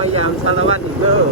มายามสารวัตรอีกเด้อ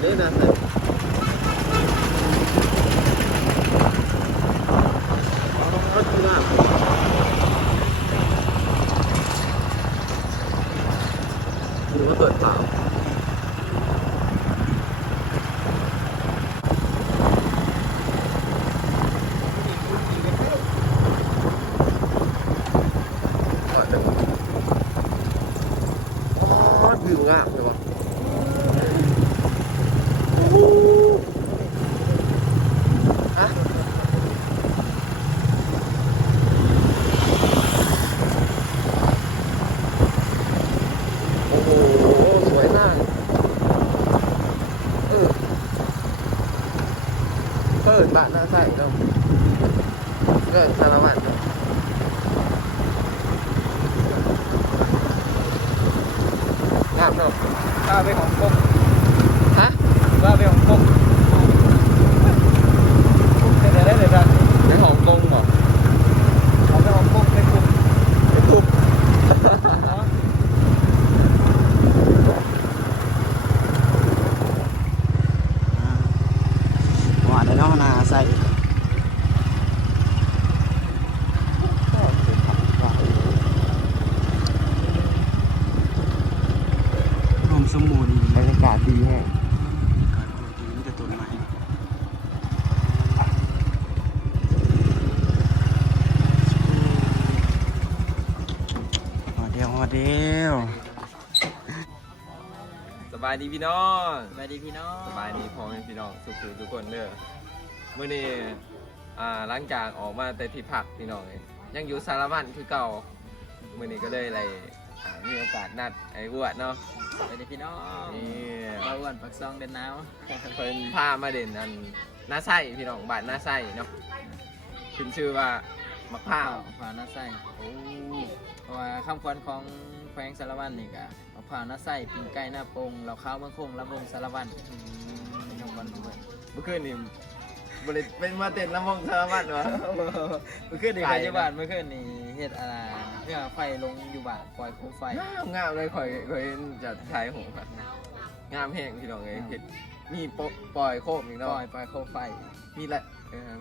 เอาเดี๋ยวนี้นะใส่เอาทีละดูว่าเปิดเปล่า ก่อนหนึ่งอ๋อวิวงามเลยวะโอ้โหฮะโอ้โห สวยมาก เออเปิดบ้านหน้าใส่เนาะเกิดสารวัตรเนาะ งามเนาะ ว่าไปของกง ฮะ ว่าไปของกงเป็นอะไรเลยจ้ะ ในฮ่องกงเหรอ เอาไปของกงไปกลุ่ม ไปทุบ เนาะ หวานเลยเนาะนาใส่รวมสมบูรณ์ บรรยากาศดีแฮะ การโคตรดีมีแต่ต้นไม้หัวเดียวหัวเดียว สบายดีพี่น้องสวัสดีพี่น้องสบายดีพ่อแม่พี่น้องสุขๆทุกคนเด้อเมื่อนี้อ่าหลังจากออกมาแต่ที่พักพี่น้องเอ้ยยังอยู่สารวัตรคือเก่าเมื่อนี้ก็เลยอะไรอ่ามีโอกาสนัดไอ้อ้วนเนาะสวัสดีพี่น้องนี่เราอ้วนปักซองเดินหนาวเพิ่นพามาเด่นอันหน้าไส้พี่น้องบ้านหน้าไส้เนาะขึ้นชื่อว่ามะพร้าข้าววผ่านหน้าไส้เพราะว่าคำขวัญของแขวงสารวัตรนี่ก็เอา ผ่านหน้าไส้ปิ้งไก่หน้าโปงเราข้าวเมืองคงลำวงสารวัตรเป็นคำขวัญด้วยเมื่อคืนนี่บริเป็นมาเต้นลำวงสารวัตรวะเมื่อคืนนี่ใครอยู่บ้านเมื่อคืนนี่เฮ็ดอะไรเพื่อไฟลงอยู่บ้านปล่อยโคมไฟงามเลยข่อยข่อยจะถ่ายหูครับงามแห้งพี่น้องเอ้ยงเห็ดมีปล่อยโคมอีกปเนาะล่อยปล่อยโคมไฟมีละ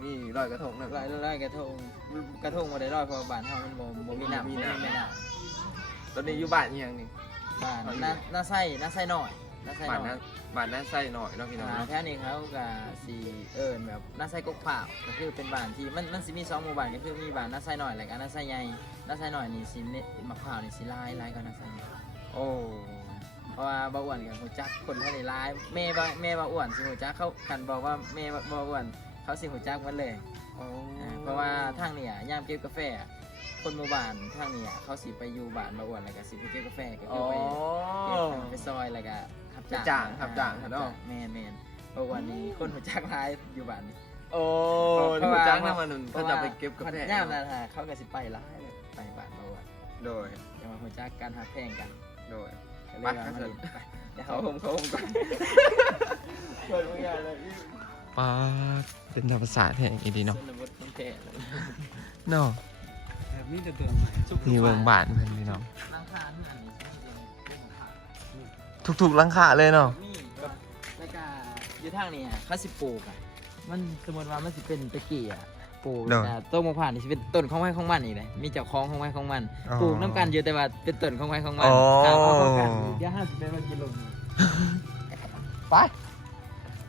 มีลอยกระทงนะลอยลอยกระทงกระทงบ่ได้ลอยเพราะบ้านเฮามันบ่มีน้ำมีน้ำน้ำแม่น้ตอนนี้อยู่บ้านยังนี่ บ้านหน้าหน้าไส้หน้าไส้น้อยหน้าไส้บ้านน้อนั้ยนบ้านนั้นไส้หน่อยเนาะพี่น้องอ่าเนาะแถวนี้เขาก็สิเอิ้นแบบหน้าไส้กกเปล่าก็คือเป็นบ้านที่มันมันสิมีสองหมู่บ้านก็คือมีบ้านหน้าไส้น้อยแล้วก็หน้าไส้ใหญ่หน้าไส้น้อยนี่สิเน้นมะพร้าวนี่สิหลายหลายกว่าหน้าไส้ใหญ่ โอ้เพราะว่าบ่อ้วนกับหูจักคนเท่านี้หลายแม่บ่แม่บ่อ้วนสิหูจักเขาคันบอกว่าแม่บ่อ้วนเขาสิหูจักหมันเลยโอ้อ่าเพราะว่าทางเนี่ยยามเก็บกาแฟอะ คนหมู่บ้านทางเนี่ยเขาสิไปอยู่บ้านบ่อ้วนแล้วก็สิไปเก็บกาแฟก็โอ้คือไปเก็บไปซอยแล้วก็รับจ้างจ้างรับจ้างอ่เนาะแม่นแม่นบ่อ้วนนี่คนหูจักหลายอยู่บ้านนี่โอ้เพดูราะว่าจ้างน้ำมันเขาจะไปเก็บกาแฟยามนั้นฮะเขาก็สิไปหลายเลยไปบ้านบ่อ้วนโดยจะมาหูจักกันหักแพงกันโดยก็เลยว่าไปมาครับเล่นไปเดี๋ยวเขาเขาผมเขาผมก่อนเปิดมึงใหญ่เลยป้าเป็นธรรมศาสตร์แห่งอีดีเนาะชนบทต้องแก่เนาะ แบบนี้จะเตือนใหม่มีเบิ่งบ้านเพิ่นพี่น้องร่างคาเพื่อนนี่เป็นเป็นของขาทุกๆหลังคาเลยเนาะมีกับแล้วก็อยู่ทางนี้เขาสิปลูกอะมันสมมติว่ามันสิเป็นตะกี้อะปลูกเนาะอ่าต้นมะพร้าวนี่สิเป็นต้นของไม้ของมันอีกเลยมีเจ้าของของไม้ของมันอ๋อปลูกน้ำกันอยู่แต่ว่าเป็นต้นของไม้ของมัอ๋นอตามเอาของกันเดี๋ยวห้าสิบเป็นวันกิโลไป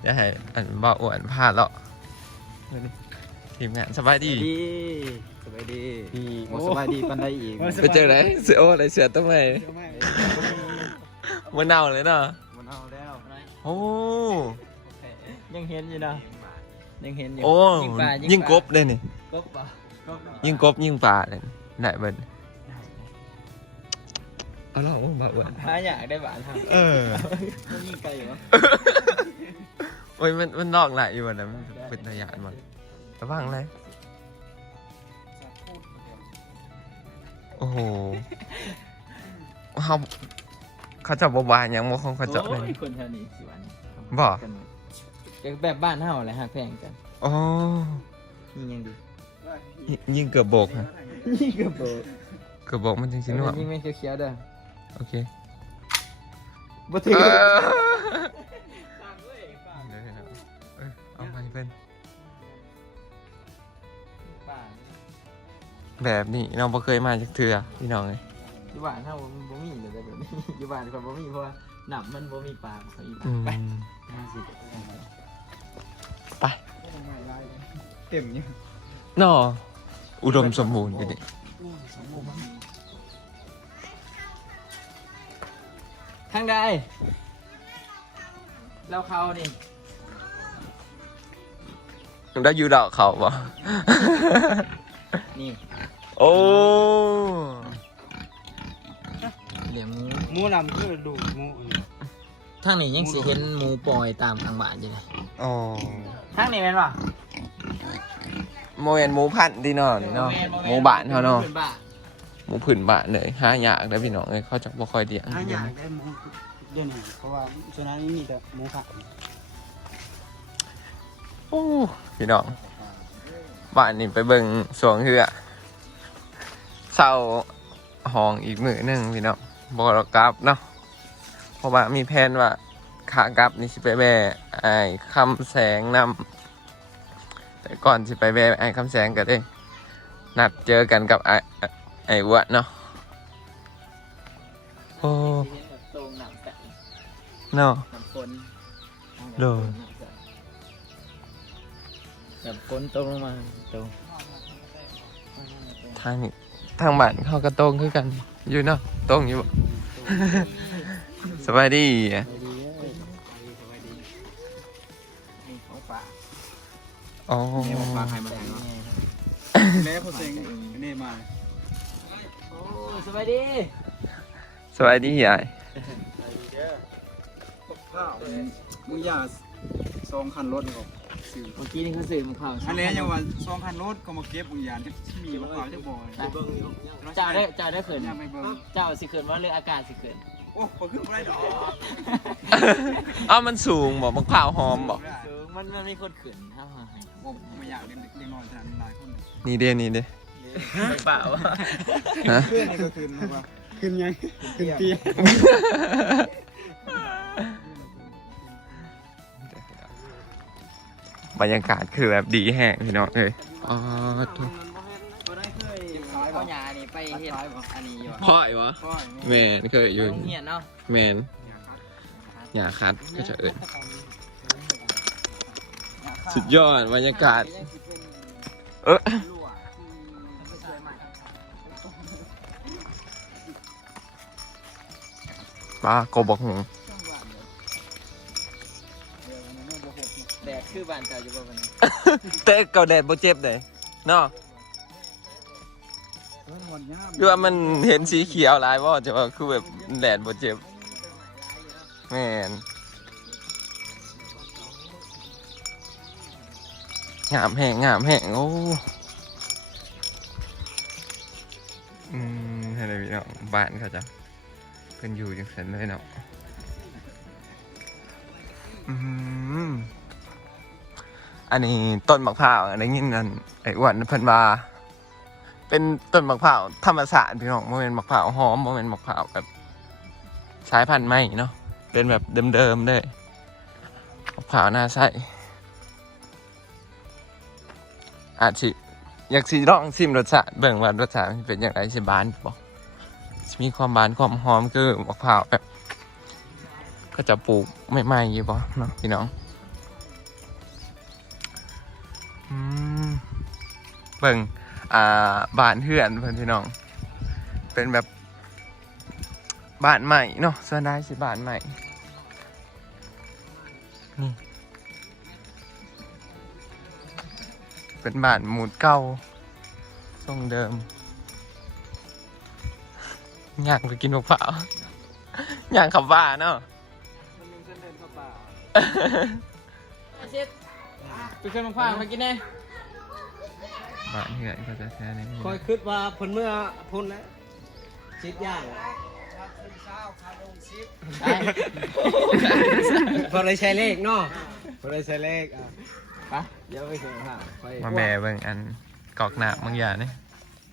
อย่าให้อันบ่อ้วนพลาดแล้วทีมงานสบายดีดี สบายดีดีบ่สบายดีปันใดอีกไปเจอไหนเสือโอ้อะไรเสือตรงไหนมันเน่าเลยเนาะมันเอาแล้วน้อยโอ้ยังเห็นอยู่นะยังเห็นอยู่โอ้ยิงปลายิงปลากบเลยนี่กบปะกบยิงกบยิงปลาเลยได้เบิ้ลเอาล่ะว่าแบบว่าหาอยากได้บาททำเออมันยิงไกลอยู่วะโอ้ยมันมันนอกไหลอยู่วันนั้นมันเป็นระยะมันระวังเลย โอ้โหเขาเขาจะบบวาอย่างโมของเขาเจาะเลยโอ้ยคนแถวนี้สิวันบ่กันหมดแบบบ้านเฮาแหละหักแพงกันอ๋อยิงยังดียิยิงเกือบโบกฮะยิงกระโปงเกือบโบกมันจริงๆนวดยิงไม่เขียวๆเด้อโอเคบ่ถือเออเออเอาไปเป็น แบบนี้เราบ่เคยมาจากเถื่อพี่น้องเลยอยู่บ้านเฮามันบ่มีเลยแต่แบบนี้อยู่บ้านคนบ่มีเพราะว่าหนับมันบ่มีปลาเขาอีกอืมไปมาสิไปเต็มเนี่ยนออุดมสมบูรณ์อยู่ดิทางใดแล้วเขานี่ได้อยู่ดอกเขาบ่นี่ โอ้เหลี่ยมงูหมูลำคือดูหมูอันนี้ทางนี้ยังสิเห็นหมูปล่อยตามทางบ้านอยู่เลยอ๋อทางนี้แม่นป่ะโมเอนหมูพันธุ์ที่นอนเนาะหมูบ้านเขาเนาะเป็นบ้านหมูผืนบ้านเลยหายากเด้อพี่น้องเอ้ยเขาจะบ่ค่อยเลี้ยงถ้าอยากได้หมูเดี๋ยวนี้เพราะว่าส่วนนั้นมีแต่หมูผักโอ้พี่น้องบ้านนี่ไปเบิ่งสวงเหือ เศร้าห้องอีกมื้อหนึงพี่น้องบ่รอกลับเนาะเพราะว่ามีแผนว่าขากลับนี่สิไปแว่ไอ้คำแสงนำแต่ก่อนสิไปแว่ไอ้คำแสงก็ได้นัดเจอกันกับไอ้ไอ้อ้วดเนาะโอ้เห็นแบบตรงหนังแต่เนาะน้ำฝนโดนแบบฝนตกลงมาตรงทางนี้ ทางบ้านเขาก็ตรงคือกัน อยู่เนาะตรงอยู่บ่ สบายดีนี่ของป่าอ๋อปลาไข่มาแทงแม่พอเซ็งนี่มาโอ้สวัสดีสบายดียายข้าวมึงอย่าซองคันรถเขา ซื้อเมื่อกี้นี่เขาสื่อมันข่าวอันนี้ยังว่าซองคันรถก็มาเก็บมึงอย่าที่มีมะพร้าวจะบ่อยเจ้าได้เจ้าได้เขินอย่าไปเบิ่งเจ้าสิเขินว่าเรื่องอากาศสิเขินโอ้บ่ขึ้นบ่ได้ดอกเอ้ามันสูงบ่มักพร้าวหอมบ่สูงมันมันมีคนเขินเท่าไหร่บ่ไม่อยากเล่นเด็กน้อยขนาดนั้นหลายคนนี่เด้นี่เด้ไม่เปล่าฮะขึ้นนี่ก็ขึ้นนะว่าขึ้นยังขึ้นเปีย บรรยากาศคือแบบดีแห้งพี่น้องเอ้ยอ๋อทุกบ่ได้เคยขายเขาบ่หยานี่ไปเฮ็ดอันนี้อยู่พ่อยวะพ่อแมนเคยอยู่เฮียนเนาะแมนหยาคัดก็จะเอิญสุดยอดบรรยากาศ เออปลาโกบอกหง คือบ้านเจ้าอยู่บ่วันนี้เตะเกาแดดบ่เจ็บเลยเนาะคือว่ามันเห็นสีเขียวหลายว่าจะว่าคือแบบแดดบ่เจ็บแม่นงามแห้งงามแห้งโอ้อืมให้เลยพี่น้องบ้านเขาจะเพิ่นอยู่จังซั่นเลยเนาะอืม อันนี้ต้นมะพร้าวอันนี้ยนั่นไอ้อ้วนเพิ่นว่าเป็นต้นมะพร้าวธรรมศาสตร์พี่น้องโมเมนมะพร้าวหอมโมเมนมะพร้าวแบบสายพันธุ์ใหม่เนาะเป็นแบบเดิมๆเลยมะพร้าวหน้าใสอาจสิอยากสิลองชิมรสชาติเบิ่งว่ารสชาติมันเป็นอย่างไรสิบานบ่สิมีความบานความหอมคือมะพร้าวแบบ ก็จะปลูกใหม่ๆอยู่บ่เนาะพี่น้อง เบิ่งบ้านเพื่อนเพื่อนพี่น้อง เป็นแบบบ้านใหม่เนาะส่วนได้สิบ้านใหม่ นี่ เป็นบ้านหมุดเก่าทรงเดิม อยากไปกินมะพร้าอยากขับบ้านเนาะ ไปขึ้นมาฟังมากินแน่บ้านเหื่อยก็จะแค่นี้คอยคิดว่าผลเมื่อพุ่นแล้วชิดย่างไปพอได้ใช้เลขเนาะพอได้ใช้เลขอะไปเดี๋ยวไปถึงค่ะไปมาแบเบิ่งอันกอกหนาบบางอย่างนี่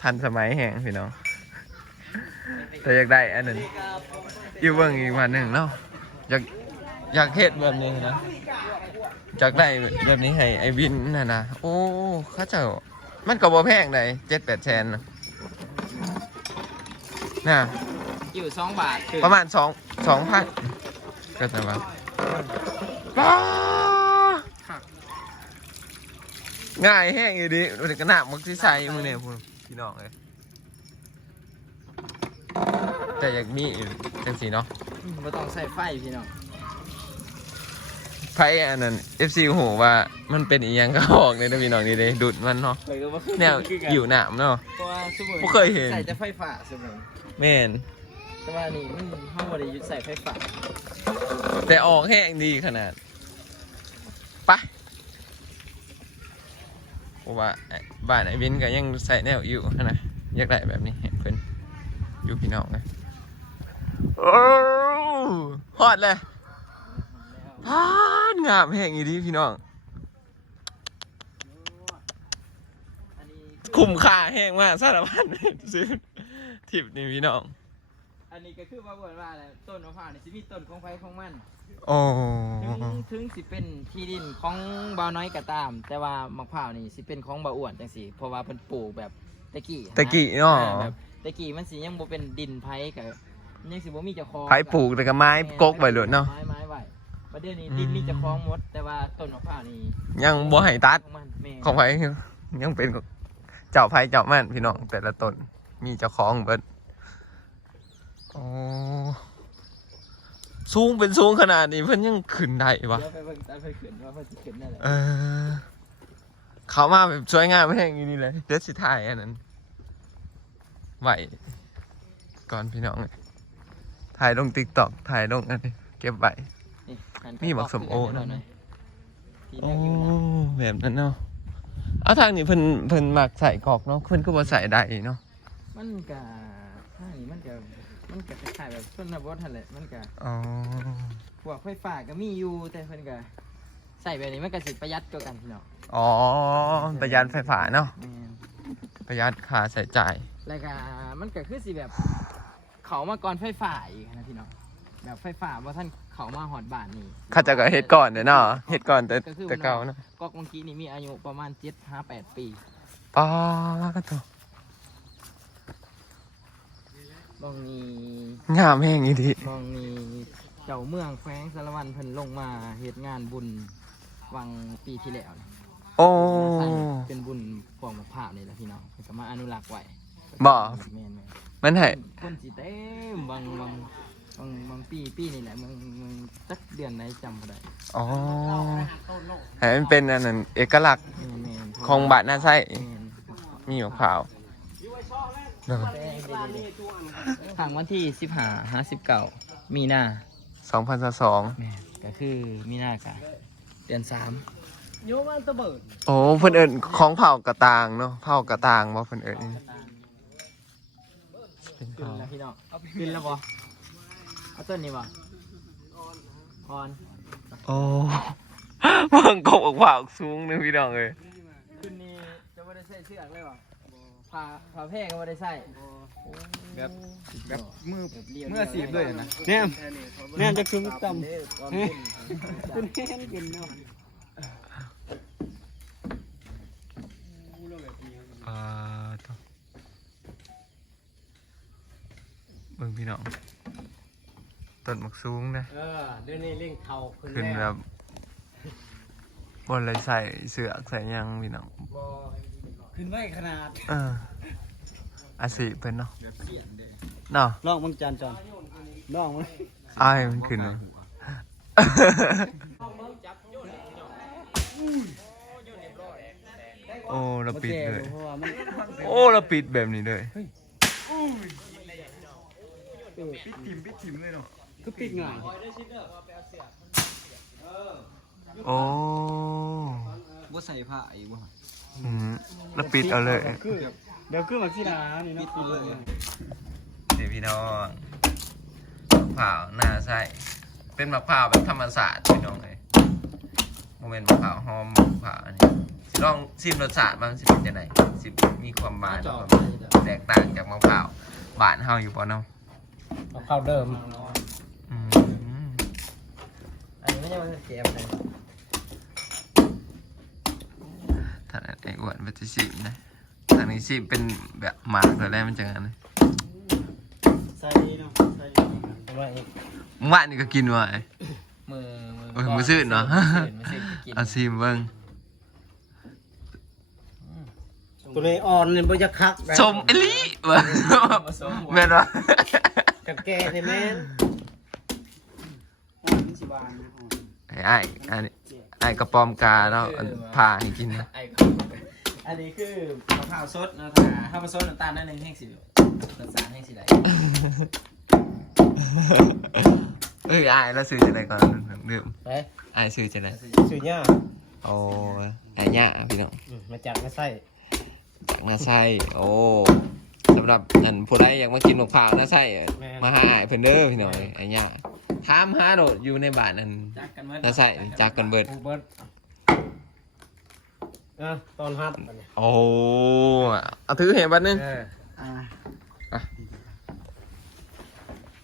ทันสมัยแห่งพี่น้องแต่อยากได้อันนั้นอยู่เบิ่งอีกวันหนึ่งเนาะอยาก อยากเฮ็ดแบบนี้นะอยากได้แบบนี้ให้ไอ้วินน่ะนะโอ้เข้าเจ้ามันก็บ่แพงได้เจ็ดแปดแสนนะน่ะอยู่สองบาทคือประมาณสองสองพันก็จะว่าป้าง่ายแห้งอยู่ดิมันก็หนักมักที่ใส่มึงเนี่ยพูดพี่น้องเลยแต่อยากมีอีกจังสีเนาะไม่ต้องใส่ไฟพี่น้อง ไพ่อันนั้น FC หูว่ามันเป็นอีหยังก็ออกเลยนะพี่น้องนี่เลยดุดมันเนาะเลยก็ว่าแนวอยู่หนามเนาะเพราะว่าสมมุติบ่เคยเห็นใส่แต่ไฟฟ้าสมมติแม่นแต่ว่านี่มันห้องบริยุทธ์ใส่ไฟฟ้าแต่ออกแห้งดีขนาดไปะเพราะว่าไอ้บ้านไอ้วินก็ยังใส่แนวอยู่นะอยากได้แบบนี้ให้เพิ่นอยู่พี่น้องเลยโอ้ฮอดเลย พานงามแห้งอีดีพี่น้องอันนี้คุ้มค่าแห้งมากสารพันซื้อทิปนี่พี่น้อง อันนี้ก็คือว่าเบิดว่าอะไรต้นมะพร้าวนี่สิมีต้นของไฟของมันโอ้ถึงถึงสิเป็นที่ดินของบ่าวน้อยก็ตาม แต่ว่ามะพร้าวนี่สิเป็นของบ่าวอ้วนจังซี่เพราะว่าเพิ่นปลูกแบบตะกี้นะตะกี้เนาะอ่แบบตะกี้มันสิยังบ่เป็นดินไผก็ยังสิบ่มีเจ้าของไผ่ปลูกแต่ก็ไม้กกไว้โลดเนาะไม้ไม้ไว้ ประเดี๋ยวนี้อืมดินมีเจ้าของหมด แต่ว่าต้นมะพร้าวนี่ยังบ่ให้ตัดของมันแม่ของไผ่ยังเป็นเจ้าไผ่เจ้ามันพี่น้องแต่ละตนมีเจ้าของเบิดโอ้สูงเป็นสูงขนาดนี้เพิ่นยังขึ้นได้ปะเดี๋ยวไปเบิ่งตามไปขึ้นว่าเพิ่นสิขึ้นได้เลยเออ เขามาแบบสวยงามแห่งนี้เลยเดี๋ยวสิถ่ายอันนั้นไหวก่อนพี่น้องเลยถ่ายลงติ๊กต็อกถ่ายลงอันนี้เก็บไว้นี่ หันไปมีบักสมโอขึ้นนะหน่อยที่โอ้แรกอยู่นะแบบนั้นเนาะเอาทางนี้เพิ่นเพิ่นมักใส่กรอกเนาะเพิ่นก็บ่ใส่ได้เนาะมันก็ถ้านี่มันก็มันก็คล้ายๆแบบชนบทนั่นแหละมันก็อ๋อพวกไฟฟ้าก็มีอยู่แต่เพิ่นก็ใส่แบบนี้มันก็สิประหยัดกว่ากันพี่น้องอ๋อประหยัดไฟฟ้าเนาะแม่นประหยัดค่าใช้จ่ายแล้วก็มันก็คือสิแบบ เขามาก่อนไฟฟ้าอีกนะพี่น้องแบบไฟฟ้าว่าท่าน เขามาหอดบ้านนี่เขาเจะก็เฮ็ดก่อนเด้อเนาะเฮ็ดก่อนแต่ก็คือแต่เก่าเนาะก๊อกเมื่อกี้นี่มีอายุประมาณ7 5 8ปีป้าก็ตัวบองนี้งามแห้งอีดีบองนี้เจ้าเมืองแฟรงสารวันเพิ่นลงมาเฮ็ดงานบุญวังปีที่แล้วนะโอ้ใส่เป็นบุญพวงมะพร้าวนี่แหละพี่น้องเพิ่นก็มาอนุรักษ์ไว้บ่ แม่นแม่นมันให้ คนสิเต็มบางบาง บางบางปีปีนี่แหละมึงมึงจักเดือนไหนจำบ่ได้อ๋อให้มันเป็นอันนั้นเอกลักษณ์แม่นแม่นของบ้านนาไส้แม่นมีมะพร้าวเนาะทางวันที่สิบห้าห้าสิบเก้ามีนา2022แม่นก็คือมีนากะเดือนสามโยมันตะเบิดโอ้เพิ่นเอิ้นของเผากระตางเนาะเผากระตางบ่เพิ่นเอิ้นเป็นขึ้นเผาแล้วพี่น้องขึ้นแล้วบ่ เอาต้นนี้บ่ออนโอ้เบิ่งกบออกผากสูงนึงพี่น้องเอ้ยขึ้นนี่จะไม่ได้ใส่เชือกเลยบ่ผ่าผ่าแพร่ก็ไม่ได้ใส่แบบแบบมือแบบเรียวเมื่อสีบเลยนะเนี่ยเนี่ยจะคือต่ำเด้อความเป็นแห้งกินเนาะอ่าต่อเบิ่งพี่น้อง ต้นมักสูงนะ เออเดี๋ยวนี้เร่งเข่าขึ้นขึ้นแบแล้วบบนเลยใส่เสือกใส่หยังพี่น้องขึ้นไว้ขนาดเอออาสิเป็นเนาะเนาะลองมึงจานจอนลองมึงอ้ายมันขึ้นเนาะ โอ้เราปิดเลย เพราะว่ามันโอ้เราปิดแบบนี้เลย ปิดทิมปิดทิมเลยเนาะ คือปิดง่ายโอ้บ่ใส่ผ้าอีกบ่อืมเราปิดเอาเลย คือเดี๋ยวคือมักสิดานี่เนาะปิดเลยเดี๋ยวพี่น้องมะพร้าวหน้าใส่เป็นมะพร้าวแบบธรรมศาสตร์พี่น้องเลยโมเมนต์มะพร้าวหอมมะพร้าวอันนี้สิลองชิมรสชาติมันสิเป็นจังไดสิมีความหวานความแตกต่างจากมะพร้าวหวานเฮาอยู่ป่ะเนาะเอาเข้าเดิม ไม่ใช่มันเจ็บเลยถ้าไอ้อ้วนมันจะชิมนะทางนี้ชิมเป็นแบบหมากเลยแล้วมันจังนั้นใส่เนาะใส่เอาไว้อีกเมื่อวานนี่ก็กินไว้มือมือโอ้ยมือซื่นเนาะมือซื่นมือซื่นกินเอาชิมเบิ่งตัวนี้อ่อนเนี่ยบ่จะคักแบบสมเอลี่วะแม่นวะกับแกนี่แม่น ไอ้ไอ้อันนี้ไอ้กระปอมกาแล้วผ่าให้กินนะไอ้ครับอันนี้คือมะพร้าวสดนะถ้าถ้าผสมน้ำตาลนั่นเองแห้งสิรสชาติแห้งสิได้เอ้ยไอ้แล้วซื้อจะไหนก่อนลืมไปไอ้ซื้อจะไหนสุดยอดโอ้ไอ้ย่าพี่น้องอืมมาจากมาใส่จากนาไส้โอ้ สำหรับอันผู้ใดอยากมากินมะพร้าวนาไส้มาหาไอ้เพิ่นเด้อพี่น้องไอ้ย่าถามหาโดดอยู่ในบ้านอัน จักกันเมื่อนาไส้จากกันเบิดปูเบิร์ดอะตอนฮับอันนี้โอ้เอาถือเห็นบัดนึง เอออ่า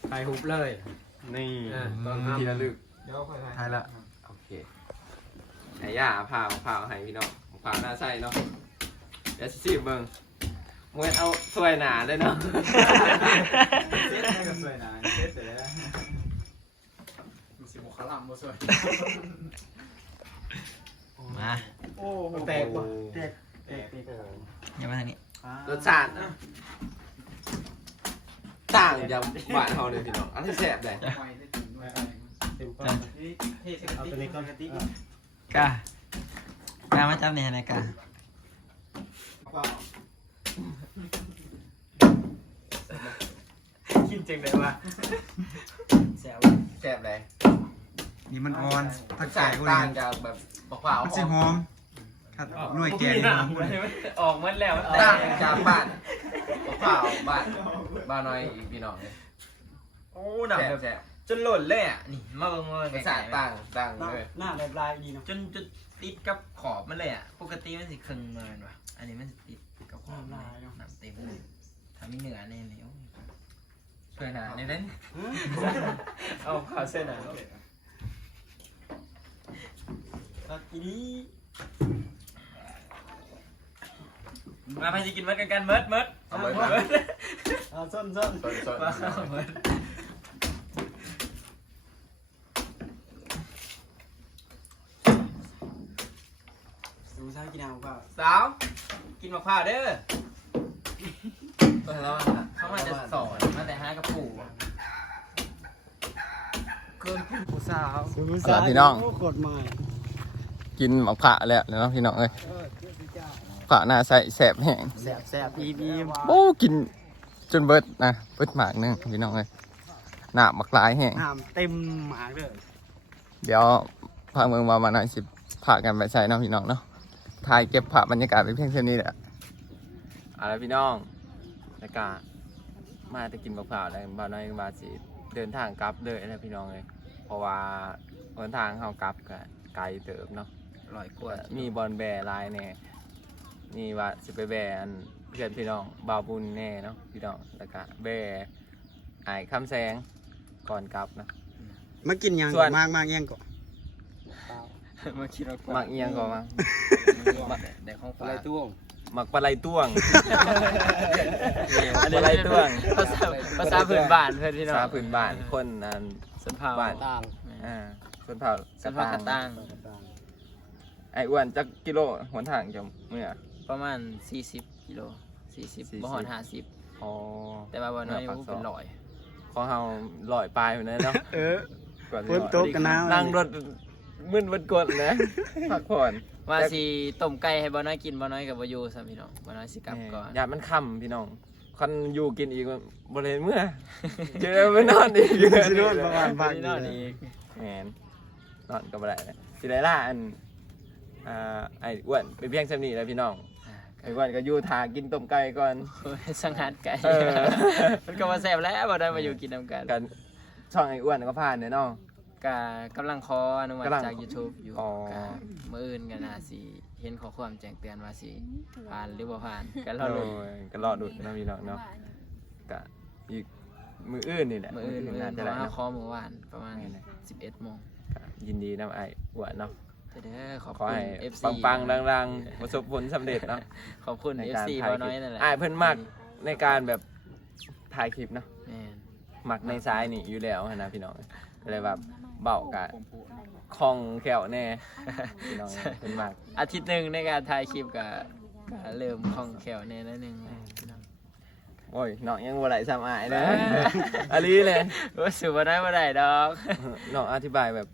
ใส่หุบเลย นี่อะตอนฮับทีละลึกเดี๋ยวค่อยใช่ละโอเคไอ้ย่าพาวพาวให้พี่น้องพาวหน้าไส้เนาะเดี๋ยวสิเบิ่ง มวยเอาถ้วยหนาเลยเนาะเซ็ตให้กับสวยนะเซ็ตเสร็จแล้วมันสิบ่คลำบ่สวยมาโอ้โหแตกว่ะแตกแตกแตกอย่ามาทางนี้รสชาตินะต่างจากบ้านเฮาเลยพี่น้องอันที่แซ่บเลยไว้ได้ถึงด้วยเต็มก้อเอานเทใส่กระเอาติกตัวนี้ก่อนกระติกกากามาจับเนี่ยนะกา กินจังได๋วะแซวแซ่บเลยนี่มันอ่อนรถ้าสไก่ชาติพวกต่างนี้จากแบบบักพร้าวมันหสิอมหอมครับหน่วยแกงนี่หอมออกมันแล้วต่างจากบ้านบักพร้าวบ้านบ้านน้อยอีกพี่น้องเลยโอ้หนักแซ่แบบบแซ่บจนหล่นเลยอะนี่มาเบิ่งมารสชาติต่างต่างหน้าเลย หน้าแบบลายดีเนาะจนจนติดกับขอบมันเลยอะปกติมันสิครึ่งเมินว่ะอันนี้มันสิติด กับขอบเลยหนังเต็มเลยทำให้เหนือแน่เลยโอ้ยช่วยหนาในนั้นเอาข่าวเส้นหนาตักอีนี้มาไปสิกินมัดกันกันเมิดเมิดเอาเบิดเมิดเอาส้นส้นต้นต้นเมิดดูใช้กินเอาเปล่าสาว กินมะพร้าวเด้อต้นแล้วเขามาจะสอนมาแต่ห้ากระปูเกินผู้สาวเอาล่ะพี่น้องโกดใหม่กินมะพร้าวแล้วเนาะพี่น้องเอ้ยมะพร้าวหน้าใส่แซ่บแห้งแซ่บแซ่บอีบีโอ้กินจนเบิดนะเบิดหมากหนึงพี่น้องเอ้ยหน้ามักหลายแห้งน้ำเต็มหมากเลยเดี๋ยวพาเมืองมามาหน่อยสิพากันไปใส่เนาะพี่น้องเนาะ ถ่ายเก็บภาพบรรยากาศไปเพียงเท่านี้แหละเอาละพี่น้องแล้วก็มาจะกินมะพร้าวแล้วบ่าวน้อยมาสิเดินทางกลับเลยนะพี่น้องเลยเพราะว่าเดินทางเขากลับก็ไกลเติบเนาะลอยกว่ามีบอลแบร์ลายแน่นี่ว่าสิไปแบร์อันเพื่อนพี่น้องบาวบุญแน่เนาะพี่น้องแล้วก็แบร์ไอ้คำแสงก่อนกลับนะมากินยังส่วนมากมากยังก่อนมาคิดว่ามักเอียงก่อนมา เด็กของอะฟ้าไรต้วงมักปลาไหลต้วงปลาไหลต้วงภาษาภาษาพื้นบ้านเพื่อนพี่น้องภาษาพื้นบ้านคนอันสันเผาบ้านต่างอ่าคนเผ่าสันเผากระตังไอ้อ้วนจักกิโลหนทางจะเมื่อประมาณ 40กิโล40บ่ฮอด50อ๋อแต่ว่าบ่น้อยอยู่เป็นร้อยของเฮาลอยปลายอยู่นั่นเนาะเออก่อนฝนตกกันหนาวนั่งรถ มึนมันกดนะพักผ่อนว่าสิต้มไก่ให้บ่น้อยกินบ่น้อยกับบ่อยู่ซะพี่น้องบ่น้อยสิกลับก่อนอย่ามันค่ำพี่น้องคันอยู่กินอีกบริเวณเมื่อเจอไปนอนอีกสิโดนประมาณพักนอนอีกแมนนอนก็บ่ได้เลยสิได้ล่าอันอ่าไอ้อ้วนเป็นเพียงสำนีแล้วพี่น้องอ่าไอ้อ้วนก็อยู่ทากินต้มไก่ก่อนสังหารไก่เออมันก็มาแซ่บแล้วบ่ได้มาอยู่กินนำกันกันช่องไอ้อ้วนก็ผ่านเนี่ยเนาะ ก็กำลังขออนุมัติกำลังจาก YouTube อยู่อ๋อก็มื้ออื่นก็น่าสิเห็นข้อความแจ้งเตือนว่าสิผ่านหรือบ่ผ่านก็รอลุ้น โยก็รอดูนะพี่น้องเนาะก็อีกมืออื่นนี่แหละมื้ออื่นมื้ออื่น่านเพจะราะได้ว่าเนาะขอเมื่อวานประมาณ นี่แหละ 11โมงก็ยินดีนะไอ้อ้วนเนาะเด้อขอบขอคุณ ให้ FC ปังๆดังๆ ประสบผลสำเร็จเนาะ ขอบคุณ ในการ FC ถ่ายบ่คน้ลิอยปนั่นแหละอ่าเพิ่นมักในการแบบถ่ายคลิปเนาะแม่นมักในซ้ายนี่อยู่แล้วหั้นนะพี่น้องก็ เลยแบบเบากะผมพูดคล่องแคล่วแน่พี่น้องเพิ่นมักอาทิตย์หนึงในการถ่ายคลิปก็ก็เริ่มคล่องแคล่วแน่นิดนึงพี่น้องโอ้ยน้องยังบ่ได้ซ้ำอายเลยอันนี้เลยว่าสิบ่ได้บ่ได้ดอกน้องอธิบายแบบ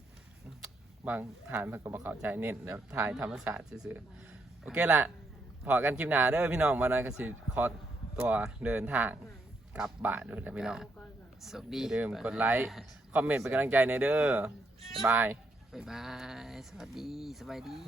บางฐานมันก็บ่เข้าใจเน้นแบบถ่ายธรรมศาสตร์ซื่อๆโอเคละพอกันคลิปหน้าเด้อพี่น้องมาหน่อยก็สิขอตัวเดินทางกลับบ้านด้วยนะพี่น้อง สวัสดีอย่าลืมกดไลค์ คอมเมนต์เป็นกำลังใจในเด้อบ๊ายบาย บ๊ายบาย สวัสดี สบายดี